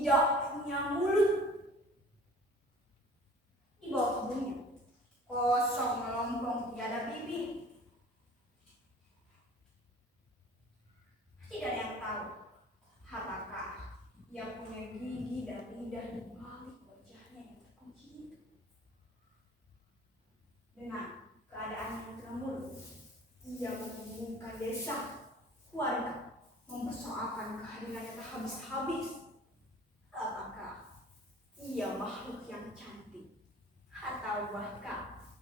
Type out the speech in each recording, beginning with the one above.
tidak punya mulut. Di bawah tubuhnya kosong melompong, tiada pipi. Tidak ada yang tahu apakah ia punya gigi dan lidah di balik wajahnya yang terkunci itu. Dengan keadaan yang termuluk, ia menghubungkan desa, warga, mempersoalkan kehadirannya tak habis-habis. Apakah ia makhluk yang cantik atau bahkan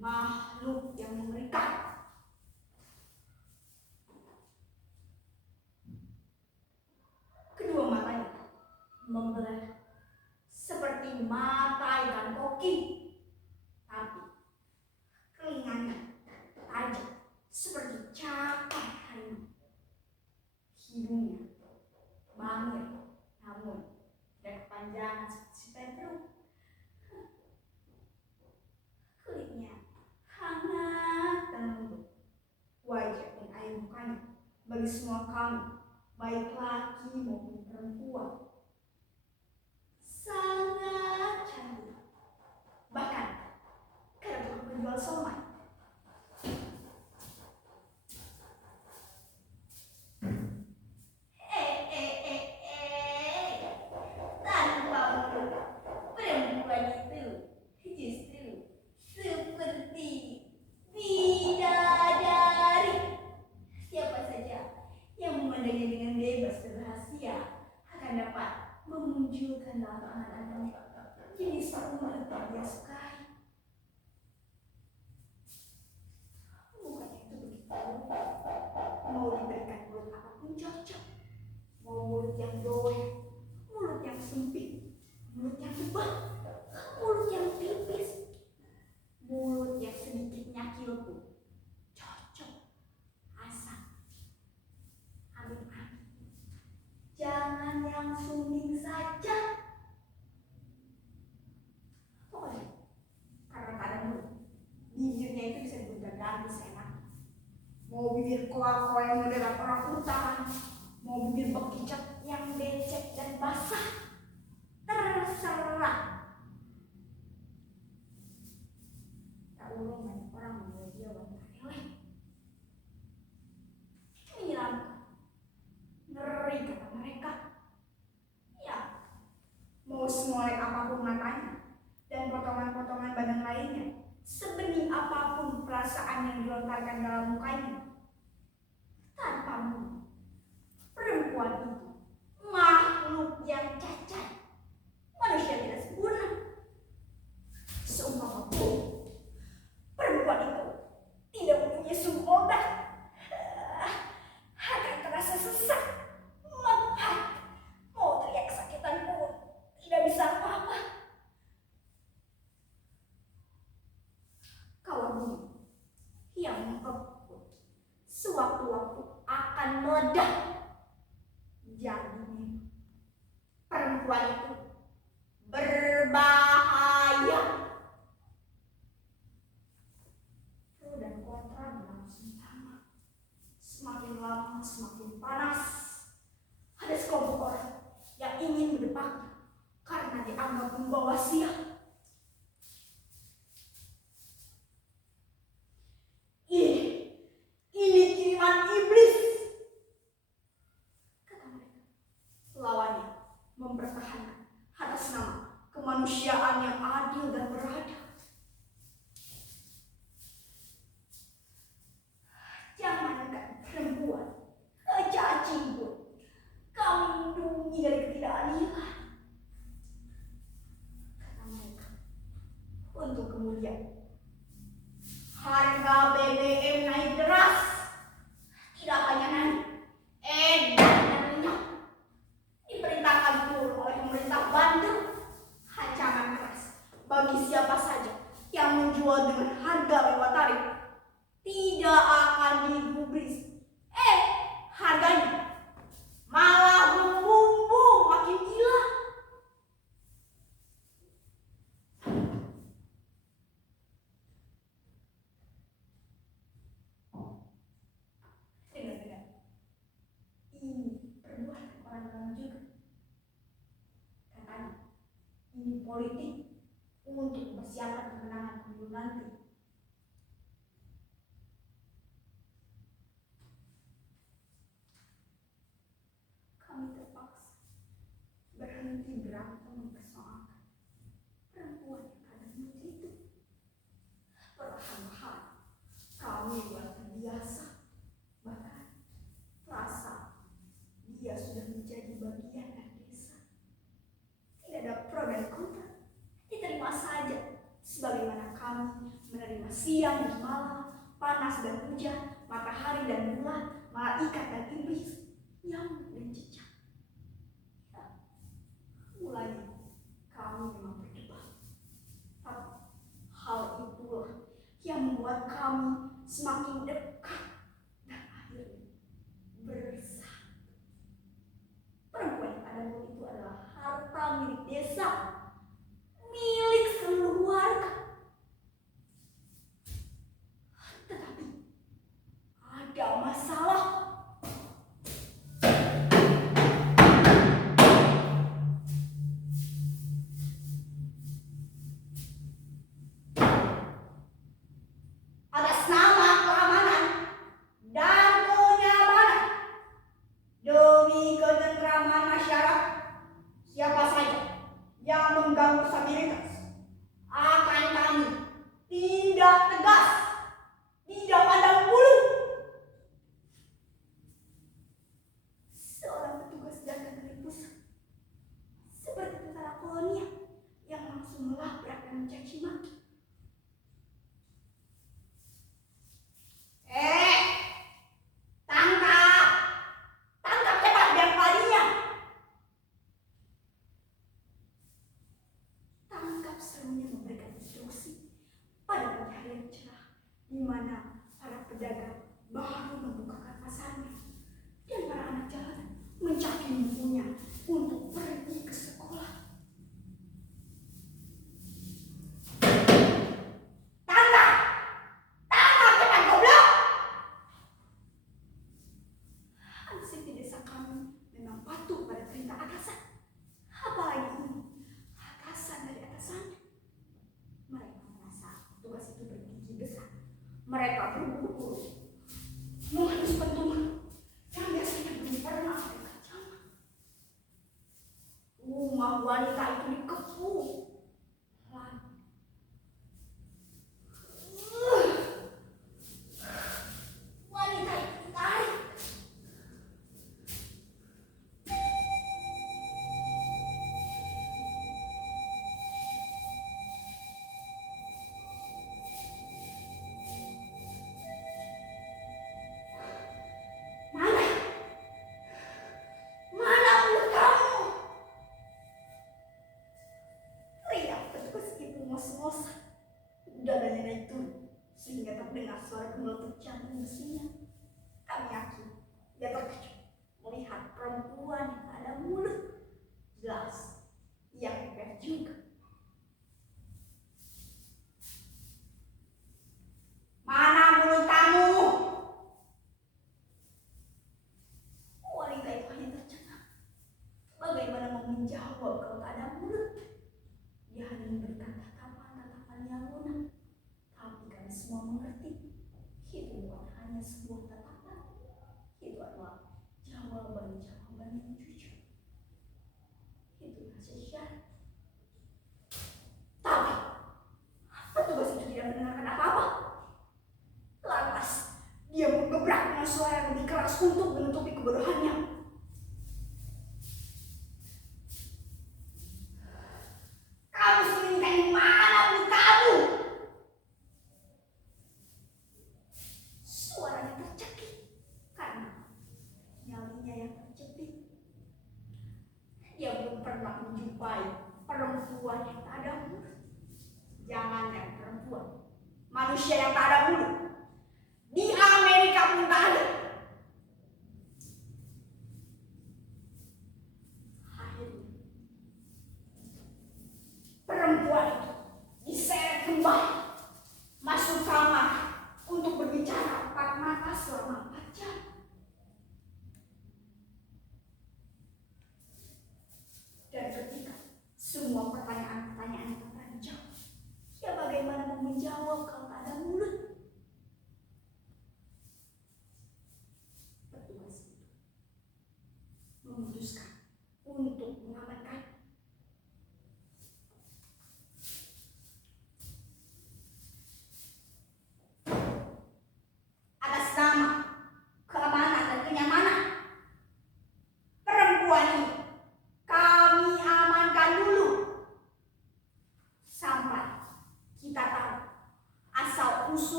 makhluk yang mengerikan? Kedua matanya membelah seperti mata ikan koki, tapi telinganya tajam seperti cakar harimau. Hidungnya bangir, namun tidak kepanjangan seperti Pedro. Kulitnya hangat dan lembut. Wajah dan air mukanya bagi semua kami, baik laki maupun perempuan, sangat cantik. Bahkan karena tukang penjual somai. Tanpa mulut, perempuan itu justru seperti bidadari. Siapa saja yang memandangnya dengan bebas dan rahasia akan dapat memunculkan dalam angan-angannya jenis mulut yang dia sukai. Mukanya itu begitu lunak. Mau diberikan mulut apapun cocok. Mau mulut yang doer, mulut yang sempit, mulut yang lebat, mulut yang tipis, mulut yang sedikit nyakil pun cocok. Asal amin-amin, jangan yang suning saja. Pokoknya karena tak ada mulut, bibirnya itu bisa digonta-ganti seenaknya. Mau bibir koa-koa yang model orang hutan, mau bibir bekicot yang becek dan basah, terserah. Tak ulung banyak orang menilai dia wanita eleh. Menyeramkan, ngeri kata mereka. Ya, mau semolek apapun matanya dan potongan-potongan badan lainnya, sebening apapun perasaan yang dilontarkan dalam mukanya, tanpa mulut, perempuan itu makhluk yang cacat. Manusia tidak sempurna. Seumpama pun perempuan itu tidak mempunyai sumber obat, akan terasa sesak, lemah, mau teriak kesakitan pun tidak bisa apa-apa. Kawah bumi yang mengeput sewaktu-waktu akan meledak. Jadi perempuan itu berbahaya. Pro dan kontra berlangsung sama. Semakin lama semakin panas. Ada sekelompok orang yang ingin mendepaknya karena dianggap membawa sial. Ini kiriman iblis, kata mereka. Lawannya mempertahankan atas nama kemanusiaan yang adil dan beradab. Jangankan perempuan, cacing pun kami lindungi dari ketidakadilan, kata mereka. politik untuk mempersiapkan kemenangan pemilu nanti. Kami terpaksa berhenti berantem mempersoalkan perempuan yang ada mulut itu. Perlahan-lahan kami mulai terbiasa, bahkan rasa dia sudah menjadi bagian dari desa. Tidak ada pro dan kontra, diterima saja sebagaimana kami menerima siang dan malam, panas dan hujan, matahari dan bulan, malaikat dan iblis, nyamuk dan cicak. Ya, mulai kami memang berdebat, tapi hal itulah yang membuat kami semakin dekat dan akhirnya bersatu. Perempuan yang ada mulut itu adalah harta milik desa, milik seluruh warga. Tetapi ada masalah. Atas nama keamanan dan kenyamanan, demi ketentraman masyarakat, siapa saja yang mengganggu stabilitas akan kami tindak tegas, tidak pandang bulu. Seorang petugas jaga dari pusat, seperti tentara kolonial yang langsung melabrak dan mencaci maki. Tangkap! Tangkap cepat biar padinya! Tangkap serunya memberikan instruksi pada pagi hari yang cerah, di mana para pedagang baru membukakan pasarnya dan para anak jalanan mencaki bukunya untuk pergi ke sekolah. Tangkap! Tangkap cepat goblok! Hansip di desa kami memang patuh pada perintah atasan. Apalagi ini atasan dari atasannya. Mereka merasa tugas itu bergigi besar. Mereka berburu-buru menghalus pentungan yang biasanya belum pernah mereka jamah. Rumah wanita itu dikepung. Wanita itu ditarik. Mana mulut kamu? Teriak petugas itu ngos-ngosan. Dadanya naik turun sehingga terdengar suara gemelotok jantung mesinnya. Kami yakin dia terkejut melihat perempuan yang ada mulut. Jelas ia kepepet juga. Mana mulut kamu? Wanita itu hanya tercengang. Bagaimana mau menjawab kalau tak ada mulut? Dia hanya memberikan tatapan-tatapan yang lunak. Tapi kami semua mengerti, itu bukan hanya sebuah tatapan. Itu adalah jawaban-jawaban yang jujur. Itu hasil syarat. Tapi petugas itu tidak mendengarkan apa-apa. Lantas dia menggebrak dengan suara yang lebih keras untuk menutupi kebodohannya. Kamu sembunyikan di mana mulut kamu? Suaranya tercekik karena nyalinya yang terjepit. Dia belum pernah menjumpai perempuan yang tak ada mulut. Jangankan perempuan, manusia yang tak ada mulut di Amerika pun tak ada.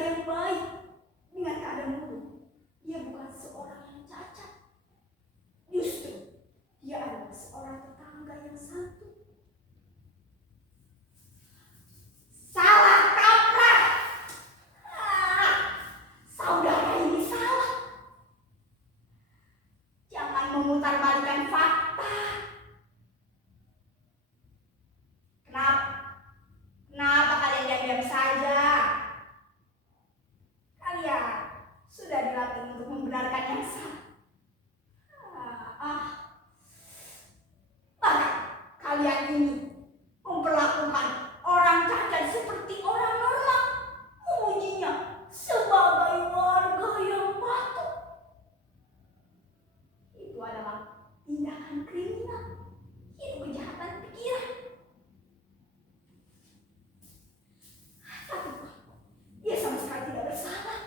yang baik dengan keadaan mulut. Dia bukan seorang yang cacat. Justru dia adalah seorang tetangga yang santun. Salah kaprah. Saudara ini salah. Jangan memutarbalikkan fakta. Kenapa kalian diam-diam saja? Kalian sudah dilatih untuk membenarkan yang salah. Bahkan kalian ini memperlakukan orang cacat seperti orang normal, memujinya sebagai warga yang patuh. Itu adalah tindakan kriminal. Itu kejahatan pikiran. Tapi dia sama sekali tidak bersalah.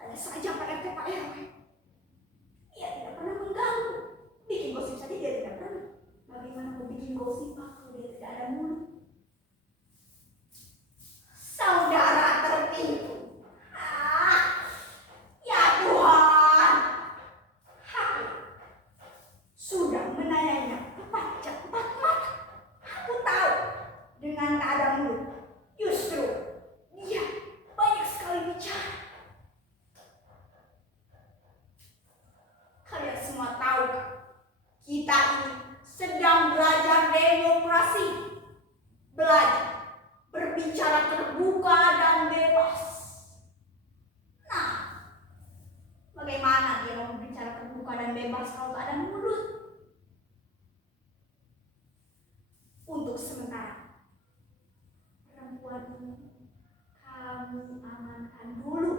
Hanya saja Pak RT Pak RW. Dia tidak pernah mengganggu. Bikin gosip saja dia tidak pernah. Bagaimana mau bikin gosip Pak kalau dia tidak ada mulut? Saudara tertipu. Ya Tuhan. Aku sudah menanyanya tepat mata. Aku tahu dengan tak ada mulut. Justru dia banyak sekali bicara. Kalian semua tahu kan? Kita ini sedang belajar demokrasi. Belajar berbicara terbuka dan bebas. Nah, bagaimana dia mau berbicara terbuka dan bebas kalau tak ada mulut? Untuk sementara, perempuan ini kami amankan dulu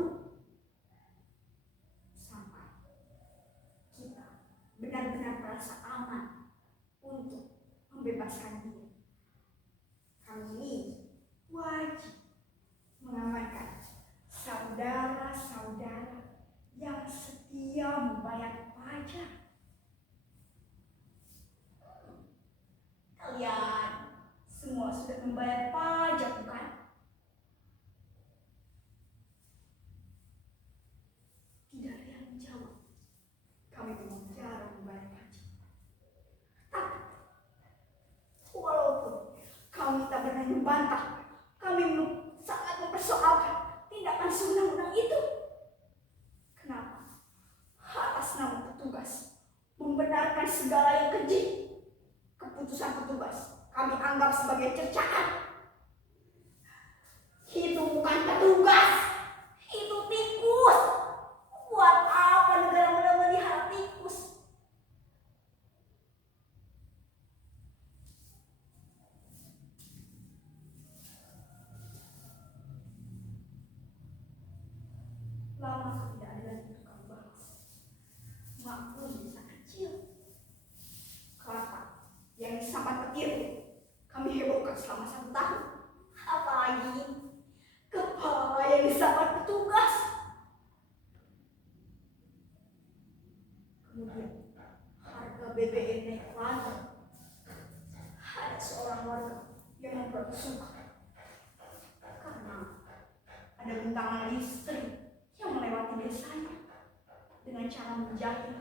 sampai kita benar-benar merasa aman untuk membebaskan dia. Kami ini wajib mengamankan saudara-saudara yang setia membayar pajak. Kalian semua sudah membayar pajak, bukan? Tidak ada yang menjawab. Kami memang jarang membayar pajak. Tapi walaupun kami tak pernah membantah, kami sangat mempersoalkan tindakan undang-undang itu. Kenapa? Atas nama petugas membenarkan segala yang keji. Keputusan petugas kami anggap sebagai cercaan. Itu bukan petugas, itu tikus. Buat apa negara memelihara tikus? Lama ketidakadilan itu kami bahas. Maklum desa kecil. Kelapa yang sangat petir kami hebohkan selama 1 tahun. Apalagi kepala yang disambar petugas. Kemudian harga BBM naik lagi. Ada seorang warga yang memprotes suka karena ada bentangan listrik yang melewati desanya dengan cara menjahit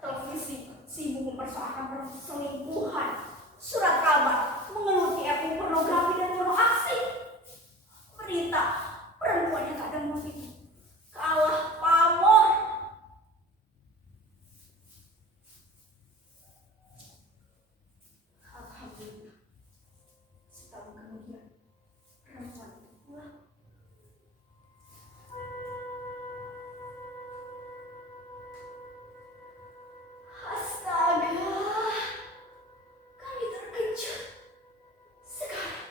televisi sibuk mempersoalkan perselingkuhan, surat kabar mengeluti RU pornografi dan porno aksi, berita perempuan yang tak ada mulut kalah pamor. Alhamdulillah, setahun kemudian perempuan itu pulang. Astaga, kami terkejut. Sekarang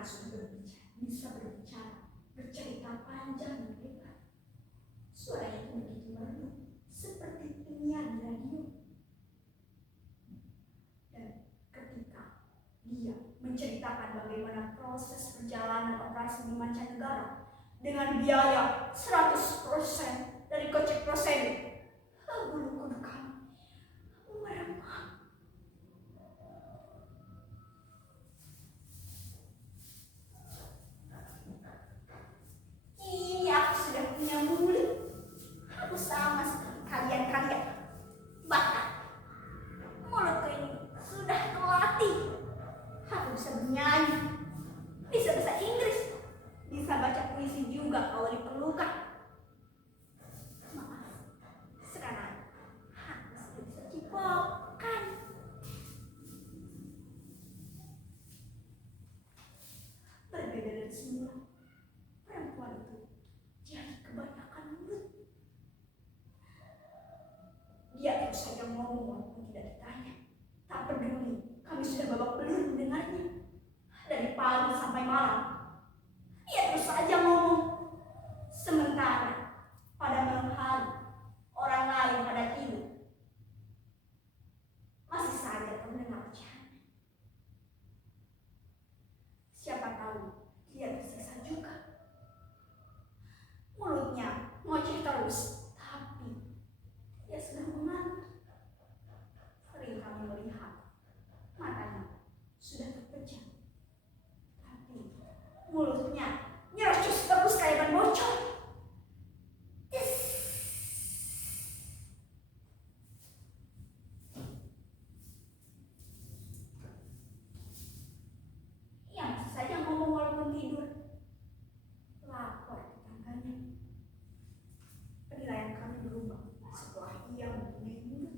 sekarang sudah bisa berbicara, bercerita panjang dan lebar. Suaranya itu begitu merdu, seperti penyiar di radio. Dan ketika dia menceritakan bagaimana proses perjalanan operasi di mancanegara dengan biaya 100% dari kocek prosedur, bulu kuduk kami meremah. Kini aku sudah punya mulut. Aku sama seperti kalian-kalian. Bahkan mulutku ini sudah terlatih. Aku bisa bernyanyi, bisa bahasa Inggris, bisa baca puisi juga kalau diperlukan. Maaf, sekarang aku sudah bisa cipokan. Berbeda dari semula, perempuan itu jadi kebanyakan mulut. Dia terus saja ngomong walaupun tidak ditanya. Tak peduli, kami sudah babak belur mendengarnya. Dari pagi sampai malam, dia terus saja ngomong. Sementara pada malam hari, orang lain pada tidur. Masih saja terdengar bercanda. Siapa tahu dia tersiksa juga. Mulutnya ngoceh terus, tapi dia sudah mengantuk. Sering kami melihat matanya sudah terpejam, tapi mulutnya nyerocos terus kayak ban bocor. Ia masih saja ngomong walaupun tidur. Lapor tetangganya. Penilaian kami berubah setelah ia mempunyai mulut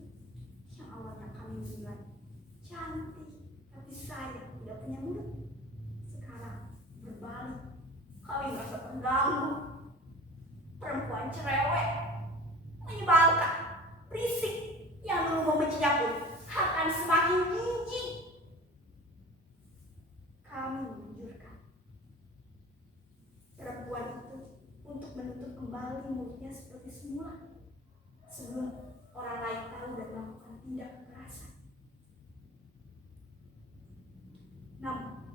yang awalnya kami bilang cantik, tapi saya tidak punya mulut. Sekarang berbalik, kami merasa terganggu. Perempuan cerewet, menyebalkan, berisik, yang dulu membencinya pun akan semakin jijik. Kami menganjurkan perempuan itu untuk menutup kembali mulutnya seperti semula sebelum orang lain tahu dan melakukan tindak kekerasan. Namun,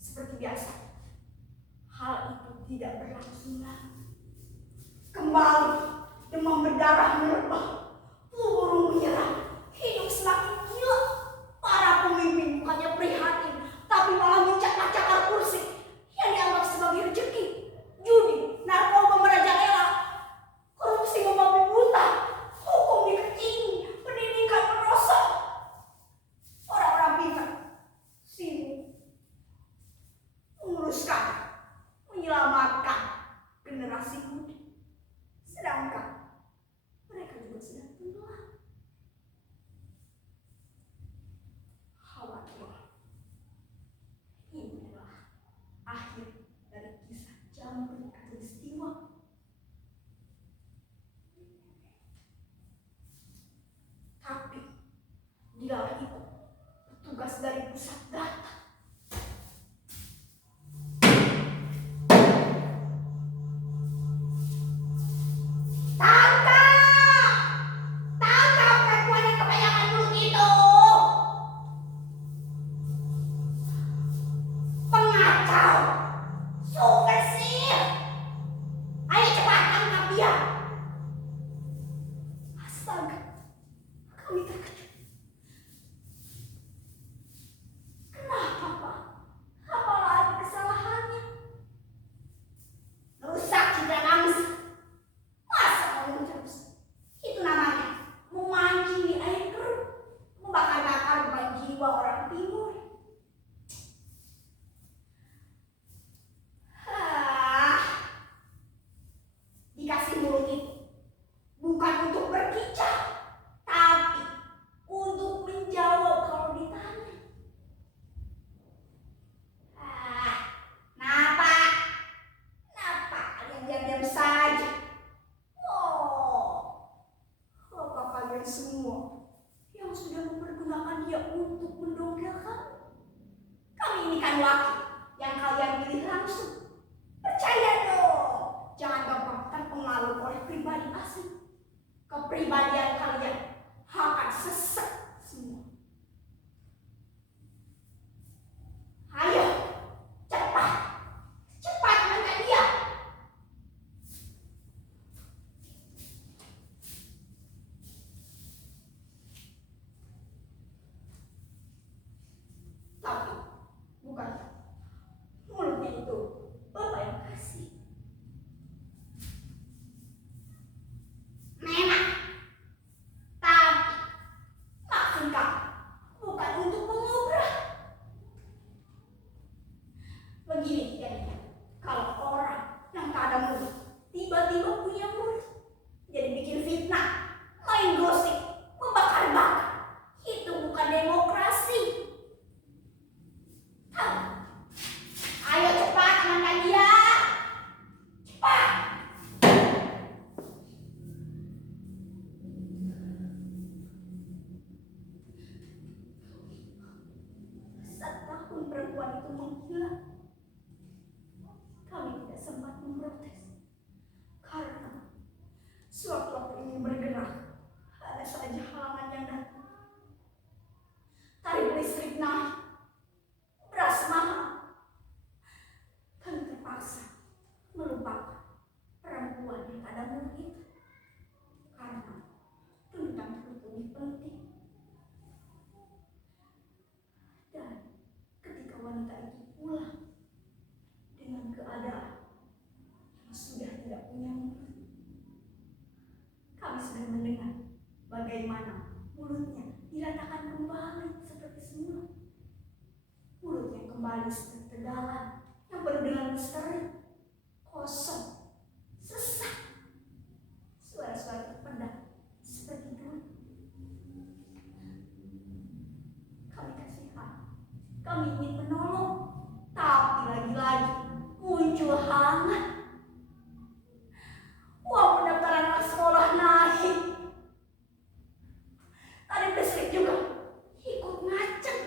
seperti biasa, hal itu tidak berlangsung lama. Kembali demam berdarah merebak, flu menyerang, hidup semakin gila. Para pemimpin bukannya prihatin, tapi malah mencakar-cakar kursi yang dianggap sebagai rezeki. Judi, narkoba merajalela, korupsi membabi buta, hukum dikecingi, pendidikan merosot. Orang-orang pintar sibuk menguruskan, menyelamatkan generasi muda, sedangkan mereka juga sedang tenggelam. Khawatir ini adalah akhir dari kisah Jamrud Khatulistiwa. Tapi di kala itu petugas dari pusat data melupakan perempuan yang ada mulut itu. Karena tuntutan perut lebih penting. Dan ketika wanita itu pulang dengan keadaan yang sudah tidak punya mulut, kami sudah mendengar bagaimana mulutnya diratakan kembali seperti semula. Mulut yang kembali seperti tegalan yang penuh dengan misteri, kosong, sesak, suara-suara terpendam seperti dulu. Kami kasihan, kami ingin menolong, tapi lagi-lagi muncul hangat. Uang pendaftaran anak sekolah naik. Tarif listrik juga ikut ngaceng.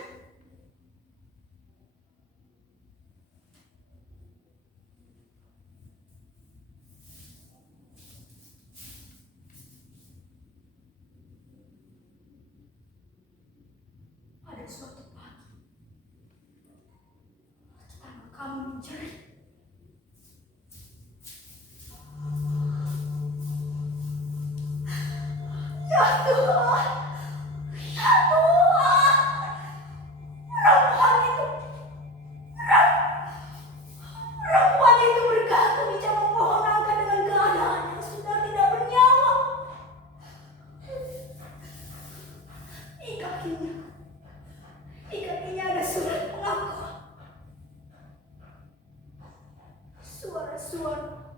Pada suatu pagi, tetangga kami menjerit. Ya Tuhan, ya Tuhan, perempuan itu, perempuan itu bergantung di cabang pohon nangka dengan keadaan yang sudah tidak bernyawa. Di kakinya ada surat pengakuan. Suara-suara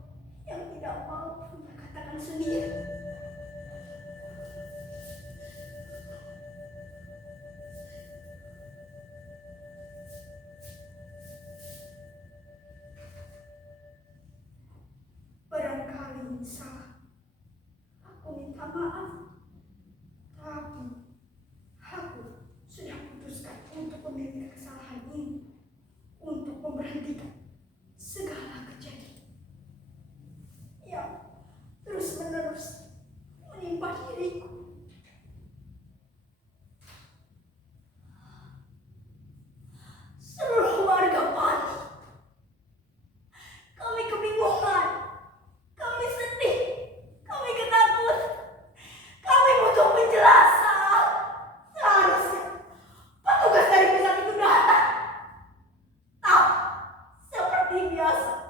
yang tidak mampu berkatakan sendiri. Barangkali ini salah. Aku minta maaf. Tapi aku sudah putuskan untuk memiliki kesalahan ini, untuk memberhentikan segala kejadian yang terus-menerus menimpa diriku. Seluruh warga panik. Kami kebingungan. Kami sedih. Kami ketakutan. Kami butuh penjelasan. Seharusnya petugas dari pusat itu datang. Tapi seperti biasa,